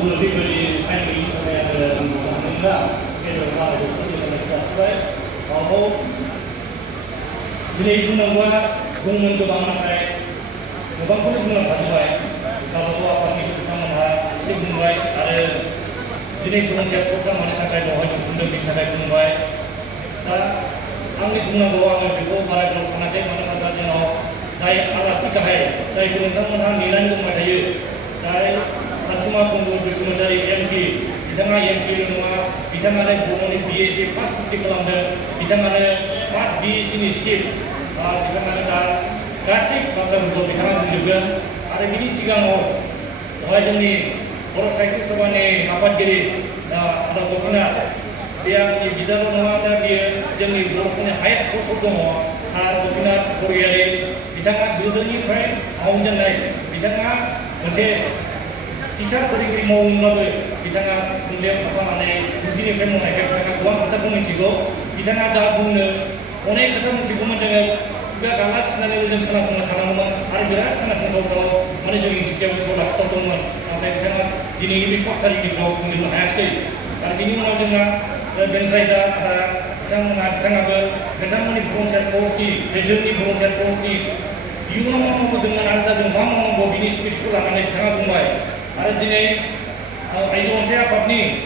berbeda hari ini ada Alhamdulillah kita berada di sesuai bahwa ini bukan bukan gombang nakai gombang pun bukan bajuai kalau apa itu kita menghar sebungai ada ini bukan dia program mana nakai bahwa itu bukan kita nakai bungai Angin bunga bawang itu para kalau sangat mana kata jenuh saya alasi kahai saya gunakan mana nilai itu macam itu saya semua tunggu bersama dari MP di tengah MP rumah di tengah ada bunga di BSC pas di kolam dan di tengah ada pas di sini shift di tengah ada kasih masa betul di tengah juga ada gini sih mau wajib ni orang saya itu mana apa jadi ada bukannya dia di dalam rumah dia jadi bukannya highest cost dong saat bukannya Korea di tengah dua ni friend mau jangan di tengah macam teacher beri mau ngabe di tengah kemudian apa mana begini friend mau naik mereka uang kita pun mencigo di tengah ada bunga orang kita mencigo mendengar juga kalas nanti udah sana sana sana rumah ada gerak sana sana kalau mana jadi setiap sekolah satu rumah sampai di tengah ini shock tadi di jauh kemudian hayat sih dan ini mau dengar dan saya ada mengatakan apa kita meni volunteer force region volunteer force you mau dengan anda dan kamu mau bisnis spiritual akan di tengah Mumbai ada sini ayo saya apa nih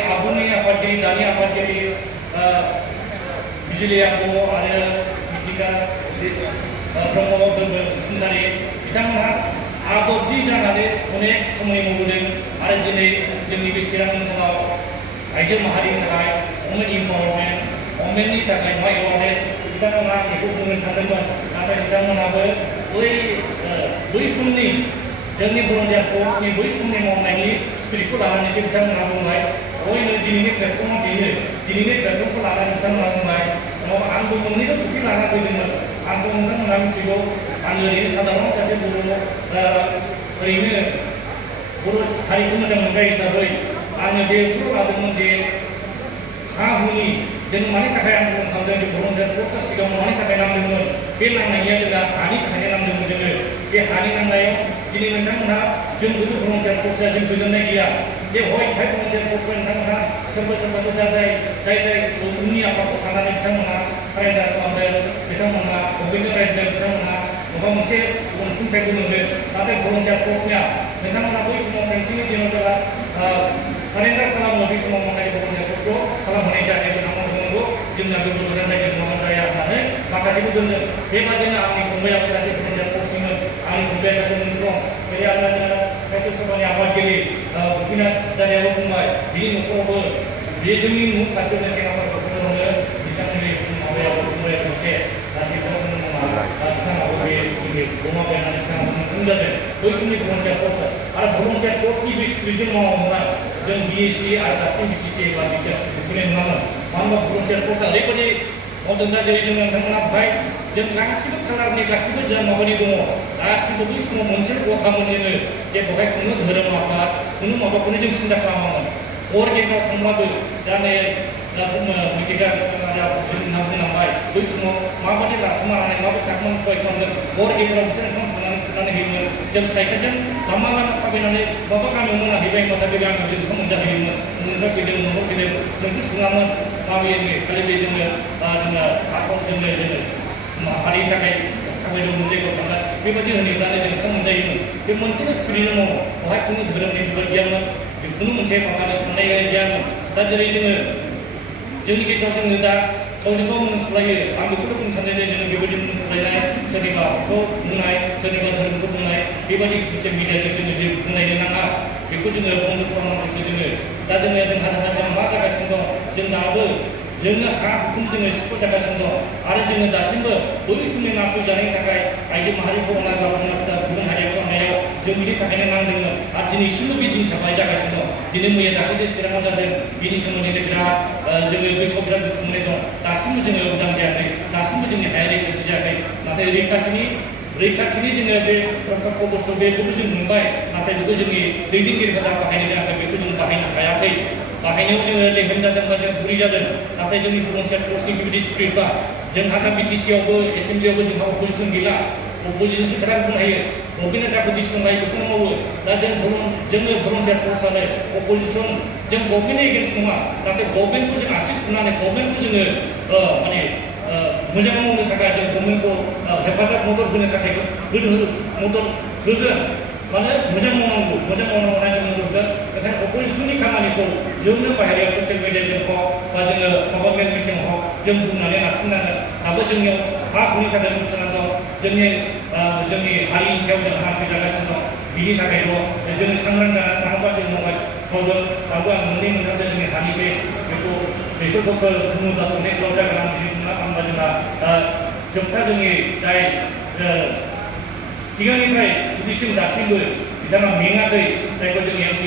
abu nih apa jadi dani apa jadi bijili aku ada ketika promo sendiri kita melihat abu di sana ada unik semua mobil ada jenis bisiran sama aja mahari nakai, women empowerment, women ni takai mai awareness, kita nak ikut women sampai apa kita nak beri sumni, jadi volunteer force ni beri sumni mau lagi spiritual aran ni kita nak mulai, ini jenis platform aran kita nak mulai, mau anggu ni tu kita nak beri anggu kita nak cigo, anggu ini sadarang saja ini hari itu macam mereka sahaja. Ane dewa ada mungkin kahuni jadi mana tak yang pun kalau di volunteer proses juga mana tak yang namun kenang nanya juga hani tak yang namun juga ke hani nang lain ini memang mana jum dulu volunteer proses jum dulu naya dia hoi hai volunteer proses mana sempat tu saya dunia apa pun sana ni kita mana saya dah ambil kita mana obeng reda kita mana apa mungkin pun saya guna tapi volunteer prosesnya kita mana boleh semua pensiun dia adalah Sarendra kalau lebih semua mengenai pokoknya foto, kalau meneja itu nama tunggu, jumlah dulu dan saya nama saya mana, maka itu benar. Hebatnya kami kembali aplikasi pekerjaan postingan, kami kembali ke mendorong. Jadi ada itu sebenarnya apa jadi, buktinya dari awal kembali, ini mukul, dia demi mukul hasilnya kenapa kebetulannya bisa menjadi awal kembali terus. Nanti kalau kita mau ini rumah yang sekarang menunda deh, terus ini volunteer post, ada volunteer post ini bisa mau mulai. Dan BSC ada BCC bagi kita sebenarnya mana volunteer post ada pada mau dengar dari dengan teman baik dan kasih berkelar ni kasih berjalan apa ni dulu kasih betul semua muncul kota mana ni dia bukan kuno dharma apa kuno apa kuno jeng sindak lama orang kita semua tu dan mereka ada nampai itu semua apa ni lah semua orang apa tak mau sesuai dengan orang kita bisa karena hidup jam saya saja lama-lama kami nanti bapak kami mengenal hidup yang mata pegang jam semudah hidup menurut kita mungkin selama kami ini kali ini dengan apa dengan hari ini kami menjadi korban pribadi ini tadi dengan semudah ini dia mencari spirit mau wahai kuno dalam hidup dia kuno mencari makanan semuanya dia tadi dengan jadi kita juga kalau kita mensuplai, anggur itu pun saja jadi pribadi mensuplai seniman, itu mulai seniman itu mulai pribadi sosial media itu jadi mulai dengan itu juga untuk orang itu juga. Tadi dengan hal-hal mata kasih tu, jangan apa, jangan hukum dengan seperti kasih tu. Ada jangan dasar boleh semua nafsu jadi takai, aja mahari pun nak kalau nak bukan hari pun hari, jangan ini takai nang dengan. Ada jenis semua jenis apa aja kasih tu. Jenis mulia takai sekarang ada jenis semua ni dekat jangan itu sobat kemudian tu. Tasmu jangan udang jadi, tasmu jangan hari itu jadi. Nanti Rika sini jangan be perangkat fokus be fokus jangan Mumbai. Nanti juga jangan leading kiri kata pakai ni jangan begitu jangan pakai nak kayak ni. Pakainya jangan lehem datang macam buri datang. Nanti jangan volunteer force di street bah. Jangan ada BTC atau SMJ atau jangan fokus gila. oposisi terang pun ayo, mungkin ada oposisi lain pun mau, dan jangan belum saya proses oposisi, jangan mungkin ini semua, tapi mungkin pun jangan asik pun ada, mungkin pun jangan mana mudah mau kita kaji, mungkin pun hebat motor punya kaji, motor juga, mana mudah mau jangan juga, karena oposisi ini kamar itu, jangan bahaya sosial media jengkau, jangan pemakai media jengkau, jangan punanya nasional, apa jangan 다 군이 사회를 쓰면서 정의 하위 세우는 하나씩 잘하셔서 미리 사회로 정의 상관과 상관적인 뭔가 거듭 나와 문제는 현재 중에 다니게 그리고 또 근무자 때문에 그러자가 남기나 한마디나 정타정의 나의 지금까지 우리심 다친구 이상한 명하의 대표적인 MD,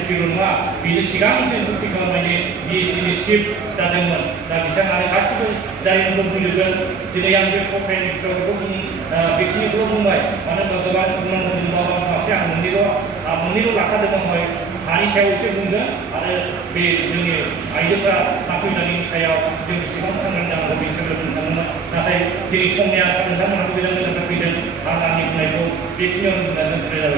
MP로나 비는 시간을 선택하면 이 십 다정은 나 이상한 가시를 dari untuk menunjukkan tidak yang berkompeten bikin itu mulai mana bagaimana membawa masih yang meniru langkah dengan baik hari saya usia muda ada di dunia aida masih dari saya jadi siapa yang lebih sebelum nanti jadi semua yang akan sama aku bilang dengan berbeda hal ini itu bikin yang benar-benar